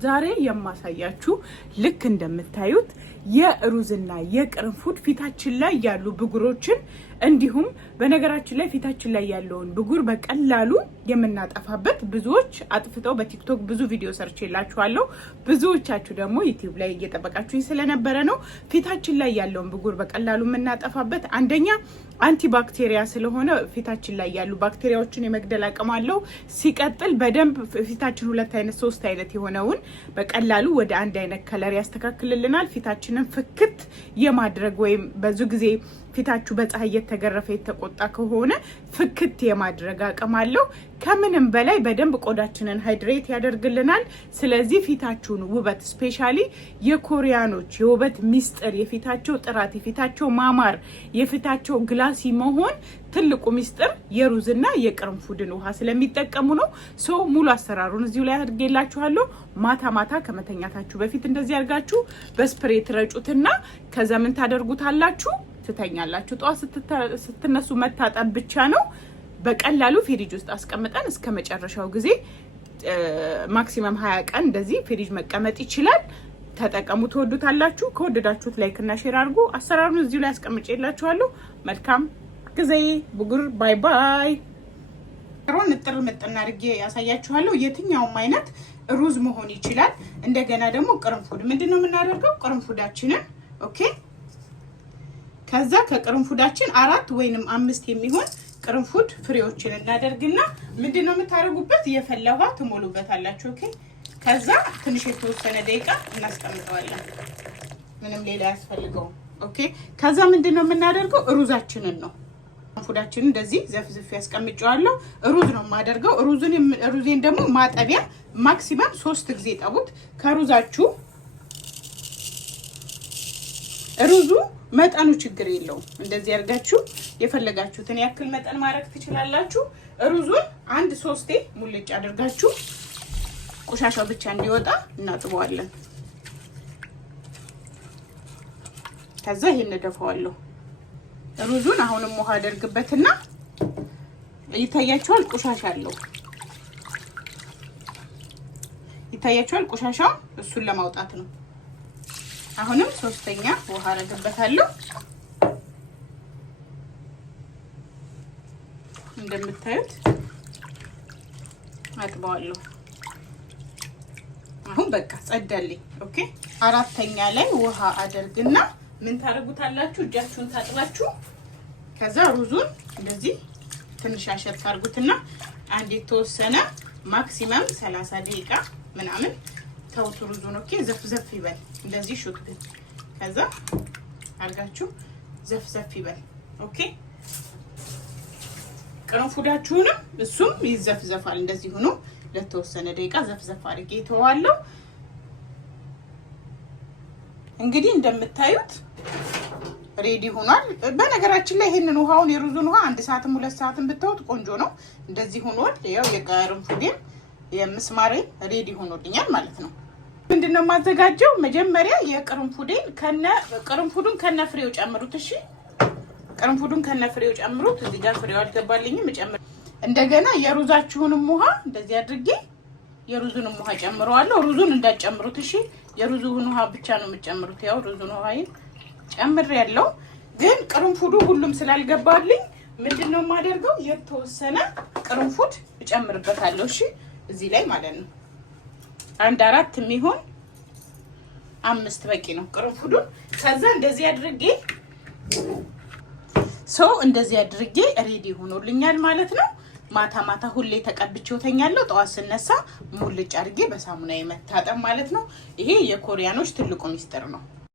ዛሬ የማሳያችሁ ልክ እንደምታዩት የሩዝና የቅርንፉድ ፊታችን ላይ ያሉ ብጉሮችን እንዲሁም በነገራችን ላይ ፊታችን ላይ ያለውን ብጉር በቀላሉ የምናጠፋበት ብዙዎች አጥፍተው በቲክቶክ ብዙ ቪዲዮ ሰርቼላችኋለሁ። ብዙዎቻችሁ ደግሞ ዩቲዩብ ላይ እየጠበቃችሁኝ ስለነበረ ነው። ፊታችን ላይ ያለውን ብጉር በቀላሉ የምናጠፋበት አንደኛ አንቲባክቴሪያ ስለሆነ ፊታችን ላይ ያሉ ባክቴሪያዎችን የመግደል አቅም አለው። ሲቀጥል በደንብ ፊታችን 2 አይነት 3 አይነት የሆነውን በቀላሉ ወደ አንድ አይነት ከለር ያስተካክልልናል። ፊታችንን ፍክት የማድረግ ወይም ብዙ ጊዜ ፊታችሁ በፀሐይ የተገረፈ የተቆጣ ከሆነ ፍክት የማድረግ አቅም አለው። ከምንም በላይ በደንብ ቆዳችንን ሃይድሬት ያደርግልናል። ስለዚህ ፊታችሁን ውበት ስፔሻሊ የኮሪያኖች የውበት ሚስጥር የፊታቸው ጥራት የፊታቸው ማማር የፊታቸው ግላሲ መሆን ትልቁ ሚስጥር የሩዝና የቅርንፉድን ውሃ ስለሚጠቀሙ ነው። ሶ ሙሉ አሰራሩን እዚሁ ላይ አድርጌላችኋለሁ። ማታ ማታ ከመተኛታችሁ በፊት እንደዚህ አድርጋችሁ በስፕሬ ትረጩትና ከዛ ምን ታደርጉታላችሁ? ትተኛላችሁ። ጧት ስትነሱ መታጠብ ብቻ ነው። በቀላሉ ፍሪጅ ውስጥ አስቀምጠን እስከ መጨረሻው ጊዜ ማክሲመም 20 ቀን እንደዚህ ፍሪጅ መቀመጥ ይችላል። ተጠቀሙ፣ ትወዱታላችሁ። ከወደዳችሁት ላይክ እና ሼር አድርጉ። አሰራሩን እዚሁ ላይ አስቀምጬላችኋለሁ። መልካም ጊዜ። ብጉር ባይ ባይ። ሮን ንጥር ምጥና አድርጌ ያሳያችኋለሁ። የትኛውም አይነት ሩዝ መሆን ይችላል። እንደገና ደግሞ ቅርንፉድ ምንድነው የምናደርገው? ቅርንፉዳችንን ኦኬ ከዛ ከቅርንፉዳችን 4 ወይንም 5 የሚሆን ቅርንፉድ ፍሬዎችን እናደርግና ምንድነው የምታደርጉበት? የፈላ ውሃ ትሞሉበታላችሁ። ኦኬ ከዛ ትንሽ የተወሰነ ደቂቃ እናስቀምጠዋለን። ምንም ሌላ ያስፈልገውም። ኦኬ ከዛ ምንድነው የምናደርገው? ሩዛችንን ነው። ቅርንፉዳችንን እንደዚህ ዘፍዝፍ ያስቀምጨዋለሁ። ሩዝ ነው የማደርገው። ሩዜን ደግሞ ማጠቢያ ማክሲመም 3 ጊዜ ጠቡት። ከሩዛችሁ ሩዙ መጠኑ ችግር የለውም። እንደዚህ አድርጋችሁ የፈለጋችሁትን ያክል መጠን ማድረግ ትችላላችሁ። ሩዙን 1-3 ሙልጭ አድርጋችሁ ቆሻሻው ብቻ እንዲወጣ እናጥበዋለን። ከዛ ይሄን ደፋዋለሁ። ሩዙን አሁንም ውሃ አደርግበትና ይታያችኋል፣ ቆሻሻ አለው። ይታያችኋል ቆሻሻው፣ እሱን ለማውጣት ነው። አሁንም 3ኛ ውሃ አደርግበታለሁ። እንደምታዩት አጥበዋለሁ። አሁን በቃ ጸዳልኝ። ኦኬ 4ኛ ላይ ውሃ አደርግና ምን ታደርጉታላችሁ? እጃችሁን ታጥባችሁ ከዛ ሩዙን እንደዚህ ትንሽ አሸት አድርጉትና አንድ የተወሰነ ማክሲመም 30 ደቂቃ ምናምን ተውት ሩዙን። ኦኬ ዘፍዘፍ ይበል እንደዚህ ሹት ግን ከዛ አርጋችሁ ዘፍዘፍ ይበል። ኦኬ ቅርንፉዳችሁንም እሱም ይዘፍዘፋል። እንደዚህ ሆኖ ለተወሰነ ደቂቃ ዘፍዘፍ አድርጌ ተዋለሁ። እንግዲህ እንደምታዩት ሬዲ ሆኗል። በነገራችን ላይ ይሄንን ውሃውን የሩዙን ውሃ 1 ሰዓትም 2 ሰዓትም ብታውት ቆንጆ ነው። እንደዚህ ሆኗል። ያው የቅርንፉዴን የምስማሬን ሬዲ ሆኖልኛል ማለት ነው። ምንድነው ማዘጋጀው? መጀመሪያ የቅርንፉዴን ቅርንፉዱን ከነፍሬው ጨምሩት። እሺ ቅርንፉዱን ከነፍሬው ጨምሩት። እዚህ ጋር ፍሬው አልገባልኝም ጨምሩ። እንደገና የሩዛችሁንም ውሃ እንደዚህ አድርጌ የሩዙንም ውሃ ጨምረዋለሁ። ሩዙን እንዳጨምሩት እሺ። የሩዙን ውሃ ብቻ ነው የምጨምሩት። ያው ሩዙን ውሃዬን ጨምሬያለሁ። ግን ቅርንፉዱ ሁሉም ስላልገባልኝ ምንድነው ማደርገው? የተወሰነ ቅርንፉድ እጨምርበታለሁ። እሺ እዚህ ላይ ማለት ነው 1-4 የሚሆን 5 በቂ ነው ቅርንፉዱን። ከዛ እንደዚህ አድርጌ እንደዚህ አድርጌ ሬዲ ሆኖልኛል ማለት ነው። ማታ ማታ ሁሌ ተቀብቼው ተኛለሁ። ጠዋት ስነሳ ሙልጭ አድርጌ በሳሙና የመታጠብ ማለት ነው። ይሄ የኮሪያኖች ትልቁ ሚስጥር ነው።